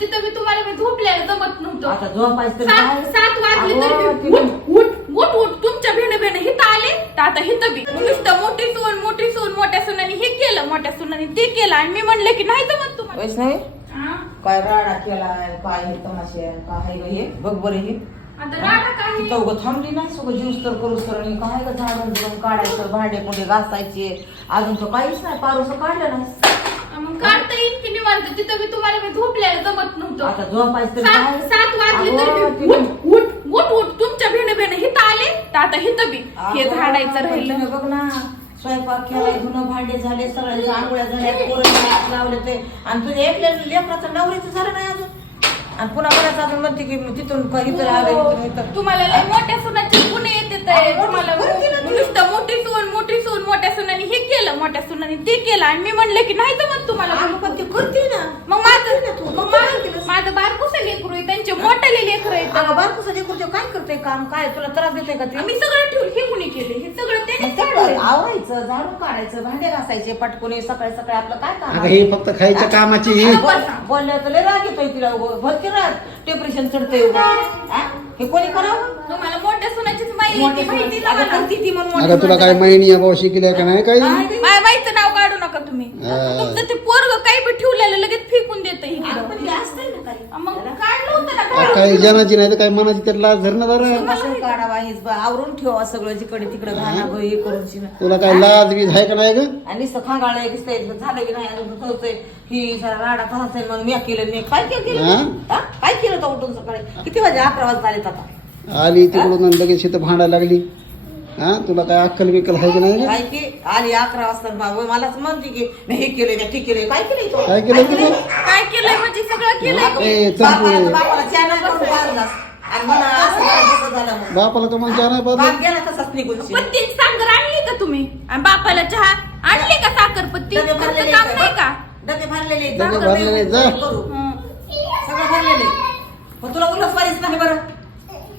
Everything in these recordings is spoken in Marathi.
तिथं मी तुम्हाला मी झोपल्याला जमत नव्हतं. आता झोपायचं तरी सात काय? सात वाजले मी उठ उठ उठ उठ. तुमच्या भेणे भेणे हिथं आले. तर आता हिथं बी. नुसतं मोठी सून मोठी सून मोठ्या सुनाने हे केलं मोठ्या सुनाने ते केलं. आणि मी म्हणले की नाही जमत तुम्हाला. वैष्णवी हा? काय राडा केलाय काय हे तमाशे आहे, काय ग हे? बघ बरं हे. आता राडा तिथं उगं थांबली नाही सगळं ज्यूस तर करू सर आणि काय ग झाडून काढायचं भांडे कुंडे घासायचे. अजून तर काहीच नाही पारोस काढलं नाही. मग काढता येईल की निवांत? तिथं मी तुम्हाला मी झोपल्याला जमत नव्हतं. आता झोपायचं तरी सात काय? सात वाजले अगं, तरी मी तिला- उठ उठ उठ उठ. तुमच्या भेणे भेणे हिथं आले? तर आता हिथं बी. हे झाडायचं राहिलं. तिने बघ ना स्वयंपाक केलाय धुणं भांडे झाले सगळ्यांच्या आंघोळ्या झाल्या पोरं लावले ते. आणि तुझ्या एकल्या लेकराचं नवरीचं झालं नाही अजून. आणि पुन्हा बऱ्याच अजून म्हणते की तिथून क- इथं आलं इथून इथं. तुम्हाला लय मोठ्या सुनाचे गुन्हे येते तर तुम्हाला करते ना ती. नुसतं मोठी सून मोठी सून मोठ्या सुनाने हे केलं मोठ्या सुनाने ते केलं आणि मी म्हणले की नाही जमत तुम्हाला अगं, पण ती करते ना मग करते ना माझं तू. मग माझं? माझं बारकुसं लेकरू आहे त्यांचे मोठे लेकर आहेत अगं बारकुसा जे करते काय करते काम काय तुला त्रास देते का ते आम्ही सगळं ठेवून हे कुणी केले हे सगळं मग त्याने ते. आवरायचं झाडून काढायचं भांडे घासायचे पटकुनी सकाळी सकाळी आपलं काय काम अगं हे फक्त खायच्या कामाची ही बोलल्या तर लय राग येतोय तिला उगं. भरती राग डिप्रेशन चढतंय उगं. हा? हे कोणी करावं तुम्हाला मोठ्या सुनाचीच माहिती मोठी माहिती अगं, करती ती म्हणून मोठी अगं तुला काय माणसं. महिनी या भाऊ शिकल्या का नाही काही माझ्या बाईचं नाव काढू नका तुम्ही. तुमचं ते पोरग काही बी ठेवलेलं लगेच फेकून देत ना काही. मग काढलं होतं ना अगं, काढून. काही जनाची नाही तर काही मनाची तर लाज धरणं कसं काढावा हेच बा, आवरून ठेवा सगळं जिकडे तिकडे घाणा गं, हे करून शिना. तुला काय लाज बीज आहे का नाही ग आणि नुसतं खांगाळलंय दिसतंय झालं की नाही अजून ही राडा मग मी केलं नाही काय केलं केलं हा? हा? काय केलं तर उठून सकाळी किती वाजे अकरा वाजता आले आता आली तिकडून आणि लगेच इथं भांडायला लागली हा तुला काय अक्कल बिक्कल आहे का नाही काय की आली अकरा वाजता बाबा मलाच म्हणते की मी हे केलं मी ते केलं काय केलं? काय केलं काय केलंय म्हणजे सगळं केलंय अगं, ए. बापाला बापाला चॅनल. आणि म्हणा, असं काय तसं झालं म्हणून. बापाला तुम्हाला चहा नाही बाप पाहत गेला तसाच निघून शिरा. पण ती साखर आणली का तुम्ही आणि बापाला चहा आणली का साखरपत्ती डबे तुमचं भरलेले काम नाही का डबे भरलेले. डबे भरलेले जा. करू. हं. सगळं भरलेले मग तुला उलसवारीच नाही बरं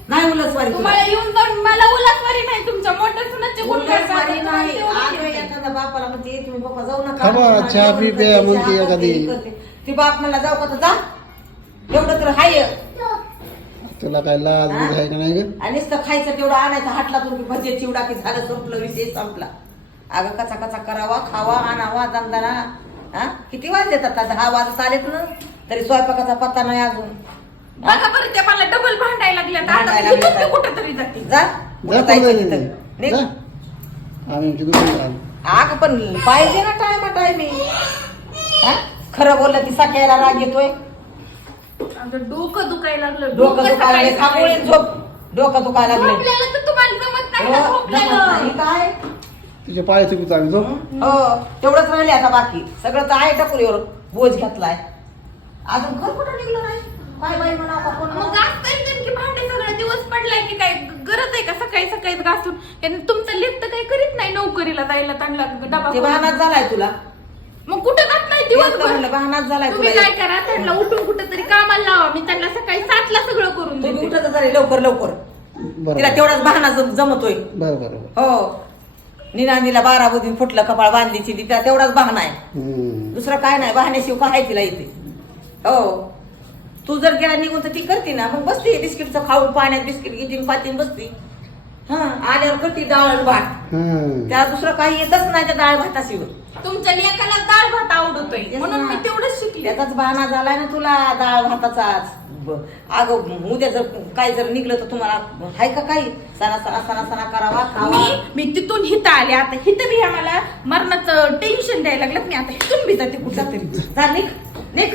नाही उलसवारी तुला. तुम्हाला येऊन जाऊन मला उल्हासवारी नाही तुमच्या मोठ्या सुनाचे गुण उलसवारी नाही. आग एखादा बापाला म्हणते तुम्ही बाप्पा जाऊ नका. चहा पी प्या म्हणते एखादी. करते. ती बाप मला जाऊ का तर जा. एवढं तर हाय. तुला काय लाज बीज आहे का नाही ग? आणि नुसतं खायचं तेवढं आणायचं हाटला तुम्ही भजे चिवडा की झालं संपलं विषय संपला. अगं कचा कचा करावा खावा आणावा दंदाना हा? किती वाज येतात आता? दहा वाजत आलेत ना? तरी स्वयंपाकाचा पत्ता नाही अजून. बघा बरं ते मला डबल भांडायला लागल्या भांडायला आता लागल्यात. कुठं तरी जाते जा. जा कुठं जायचं पुढे तिथं? निघ. जा. आम्ही आमची दुकान आलो. आग पण पाहिजे ना टायमा टायमिंग खरं बोललं की सकाळला राग येतोय. आमचं डोकं दुखायला लागलं. डोकं दुखायला सकाळी सकाळी. झोप. डोकं दुखायला लागले झोपलेलं तर तुम्हाला जमत नाही ना हो. झोपलेलं काय? तुझे पाय आम्ही झोप. हो? तेवढंच राहिले आता बाकी. सगळं तर आहे टकुरीवर बोज घेतलाय. अजून घर कुठं निघलं नाही? काय बाई म्हणा का कोण? मग? घास तरी की भांडे सगळा दिवस पडलाय की काय? गरज आहे का सकाळी सकाळी घासून? तुमचं लेत तर काही करीत नाही नोकरीला जायला त्यांना डबा ते करून. झालाय तुला. मग कुठं घात नाही तेच तर दिवसभर म्हणलं, बहानाच झालाय तुम्ही तुला काय करा त्यांना उठून कुठं तरी कामाला लावा. मी त्यांना सकाळी सातला सगळं करून तुम्ही देते. उठत झाले लवकर लवकर. बरं तिला तेवढाच बहाना जम- जमतोय. बरं बरं बरं हो. निनांदीला बारा बुधीन फुटलं कपाळ बांधलीची ती त्या तेवढाच बहाना आहे. हम्म. दुसरं काय नाही बहाण्याशिव काय आहे तिला इथे? हो. तू जर गेला निघून तर ती करते ना. मग बसते बिस्किटचं खाऊन पाण्यात बिस्किट घेते पातीन बसते. हा आल्यावर करते डाळ आणि भात. हम्म. त्या दुसरं काही येतच नाही त्या डाळ भाताशिवाय. तुमच्या लेकाला डाळ भात आवडतोय. म्हणून ना. मी तेवढंच शिकले. त्याचाच बहाना झालाय ना तुला डाळ भाताचाच ब- अगं उद्या जर काय जर निघलं तर तुम्हाला हाय का काही? सणा सणा सणा सणा करावा खावा. मी मी तिथून हिथं आले. आता हिथं बी आम्हाला मरणाचं टेन्शन द्यायला लागलं. मी आता हिथून बी जाते कुठं तरी. जा निघ. निघ.